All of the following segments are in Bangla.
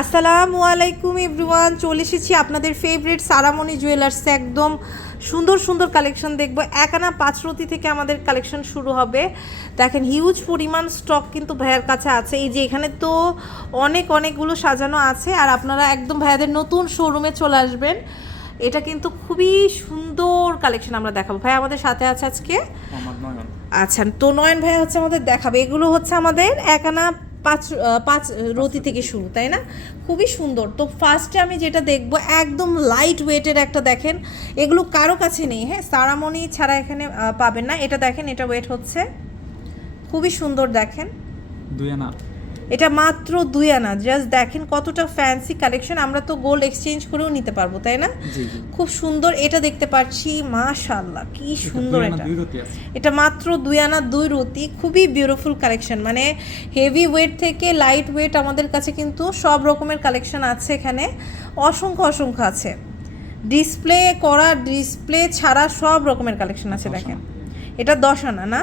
আসসালামু আলাইকুম এভরিওয়ান চলে এসেছি আপনাদের ফেভারিট সারামণি জুয়েলার্স একদম সুন্দর সুন্দর কালেকশন দেখব। একানা পাঁচরতি থেকে আমাদের কালেকশন শুরু হবে। দেখেন হিউজ পরিমাণ স্টক কিন্তু ভাইয়ার কাছে আছে। এই যে এখানে তো অনেক অনেকগুলো সাজানো আছে আর আপনারা একদম ভাইয়াদের নতুন শোরুমে চলে আসবেন। এটা কিন্তু খুবই সুন্দর কালেকশন আমরা দেখাবো। ভাই আমাদের সাথে আছে আজকে? আচ্ছা তো নয়ন ভাই হচ্ছে আমাদের দেখাবে। এগুলো হচ্ছে আমাদের একানা পাঁচ পাঁচ রতি থেকে শুরু তাই না? খুবই সুন্দর। তো ফার্স্টে আমি যেটা দেখব একদম লাইট ওয়েটের একটা দেখেন। এগুলো কারও কাছে নেই হ্যাঁ? সারামণি ছাড়া এখানে পাবেন না। এটা দেখেন এটা ওয়েট হচ্ছে। খুবই সুন্দর দেখেন। দুই আনা। এটা মাত্র দুই আনা। জাস্ট দেখেন কতটা ফ্যান্সি কালেকশন আমরা তো গোল্ড এক্সচেঞ্জ করেও নিতে পারব তাই না? খুব সুন্দর। এটা দেখতে পাচ্ছি মাশাল্লাহ কি সুন্দর এটা। এটা মাত্র দুই আনা দুই রতি খুবই বিউটিফুল কালেকশন মানে হেভি ওয়েট থেকে লাইট ওয়েট আমাদের কাছে কিন্তু সব রকমের কালেকশন আছে এখানে। অসংখ্য অসংখ্য আছে। ডিসপ্লে করা ডিসপ্লে ছাড়া সব রকমের কালেকশন আছে দেখেন। এটা দশ আনা না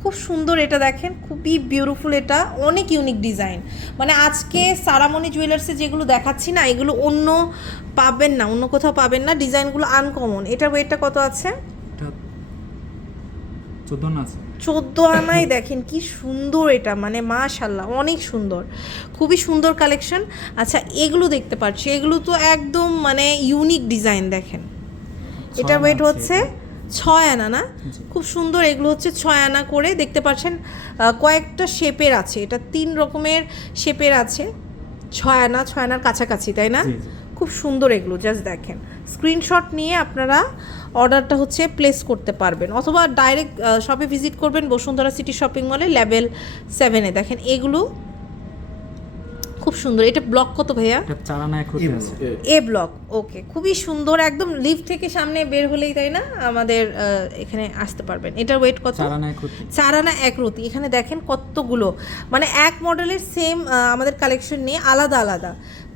খুব সুন্দর এটা দেখেন খুবই বিউটিফুল এটা অনেক ইউনিক ডিজাইন মানে আজকে সারামণি জুয়েলার্সে যেগুলো দেখাচ্ছি না এগুলো অন্য পাবেন না অন্য কোথাও পাবেন না ডিজাইনগুলো আনকমন এটা ওয়েটটা কত আছে? এটা চোদ্দ আনা আছে। চোদ্দ আনাই দেখেন কি সুন্দর এটা মানে মাশাল্লাহ অনেক সুন্দর। খুবই সুন্দর কালেকশন আচ্ছা এগুলো দেখতে পাচ্ছি এগুলো তো একদম মানে ইউনিক ডিজাইন দেখেন। এটা ওয়েট হচ্ছে ছয় আনা না? খুব সুন্দর এগুলো হচ্ছে ছয় আনা করে। দেখতে পাচ্ছেন কয়েকটা শেপের আছে। এটা তিন রকমের শেপের আছে। ছয় আনা ছয় আনার কাছাকাছি তাই না। খুব সুন্দর এগুলো জাস্ট দেখেন। স্ক্রিনশট নিয়ে আপনারা অর্ডারটা হচ্ছে প্লেস করতে পারবেন। অথবা ডাইরেক্ট শপে ভিজিট করবেন বসুন্ধরা সিটি শপিং মলে লেভেল সেভেনে দেখেন এগুলো খুব সুন্দর। এটা ব্লক কত ভাইয়া? এ ব্লক ওকে খুবই সুন্দর একদম লিফট থেকে সামনে বের হলেই তাই না? আমাদের এখানে আসতে পারবেন। এটার ওয়েট কত? চার আনা এক রতি চার আনা এক রতি এখানে দেখেন কতগুলো। মানে এক মডেলের সেম আমাদের কালেকশন নিয়ে আলাদা আলাদা।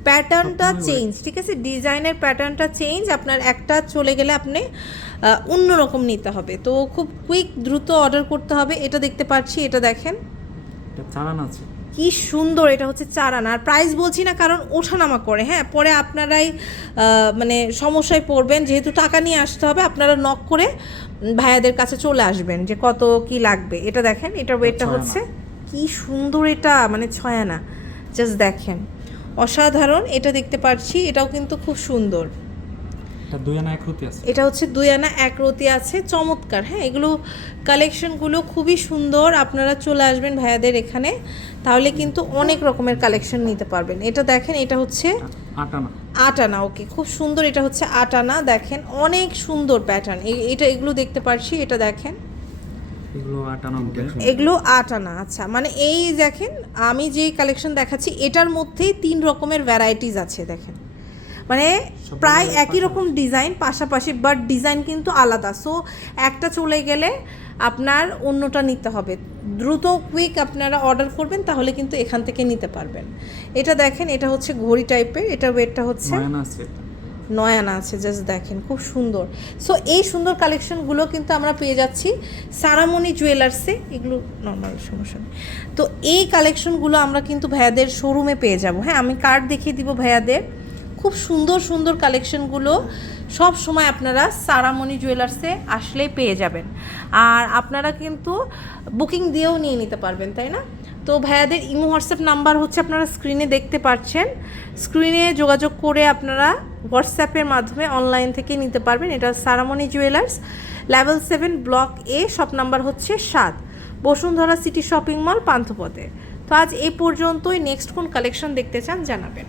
প্যাটার্নটা চেঞ্জ ঠিক আছে? ডিজাইনের প্যাটার্নটা চেঞ্জ আপনার একটা চলে গেলে আপনি অন্যরকম নিতে হবে। তো খুব কুইক দ্রুত অর্ডার করতে হবে। এটা দেখতে পাচ্ছি এটা দেখেন। এটা চার আছে? কি সুন্দর এটা হচ্ছে চার আনা আর প্রাইস বলছি না কারণ ওঠানামা করে হ্যাঁ? পরে আপনারাই মানে সমস্যায় পড়বেন। যেহেতু টাকা নিয়ে আসতে হবে আপনারা নক করে ভাইয়াদের কাছে চলে আসবেন যে কত কি লাগবে। এটা দেখেন এটা ওয়েটটা হচ্ছে কি সুন্দর এটা মানে ছয় আনা জাস্ট দেখেন। অসাধারণ এটা দেখতে পাচ্ছি এটাও কিন্তু খুব সুন্দর। এটা হচ্ছে দুই আনা এক রতি আছে চমৎকার। হ্যাঁ এগুলো কালেকশনগুলো খুবই সুন্দর আপনারা চলে আসবেন ভাইয়াদের এখানে তাহলে কিন্তু অনেক রকমের কালেকশন নিতে পারবেন। এটা দেখেন এটা হচ্ছে আট আনা। আট আনা ওকে খুব সুন্দর এটা হচ্ছে আট আনা দেখেন অনেক সুন্দর প্যাটার্ন এটা এগুলো দেখতে পারছি এটা দেখেন। এগুলো আট আনা এগুলো আট আনা আচ্ছা মানে এই দেখেন আমি যে কালেকশন দেখাচ্ছি এটার মধ্যেই তিন রকমের ভ্যারাইটিস আছে দেখেন। মানে প্রায় একই রকম ডিজাইন পাশাপাশি বাট ডিজাইন কিন্তু আলাদা। সো একটা চলে গেলে আপনার অন্যটা নিতে হবে। দ্রুত কুইক আপনারা অর্ডার করবেন তাহলে কিন্তু এখান থেকে নিতে পারবেন। এটা দেখেন এটা হচ্ছে ঘড়ি টাইপের এটার ওয়েটটা হচ্ছে নয় আনা আছে এটা। নয় আনা আছে জাস্ট দেখেন খুব সুন্দর। সো এই সুন্দর কালেকশনগুলো কিন্তু আমরা পেয়ে যাচ্ছি সারামণি জুয়েলার্সে এগুলো নর্মাল সমস্যা নেই। তো এই কালেকশনগুলো আমরা কিন্তু ভাইয়াদের শোরুমে পেয়ে যাব। হ্যাঁ আমি কার্ড দেখিয়ে দিব ভাইয়াদের। খুব সুন্দর সুন্দর কালেকশনগুলো সব সময় আপনারা সারামণি জুয়েলার্সে আসলেই পেয়ে যাবেন। আর আপনারা কিন্তু বুকিং দিয়েও নিয়ে নিতে পারবেন, তাই না? তো ভাইয়াদের ইমো হোয়াটসঅ্যাপ নাম্বার হচ্ছে আপনারা স্ক্রিনে দেখতে পাচ্ছেন। স্ক্রিনে যোগাযোগ করে আপনারা হোয়াটসঅ্যাপের মাধ্যমে অনলাইন থেকে নিতে পারবেন। এটা Saramoni jewellers level seven block A shop number হচ্ছে সাত, বসুন্ধরা সিটি শপিং মল পান্থপথে। তো আজ এ পর্যন্তই। নেক্সট কোন কালেকশন দেখতে চান জানাবেন।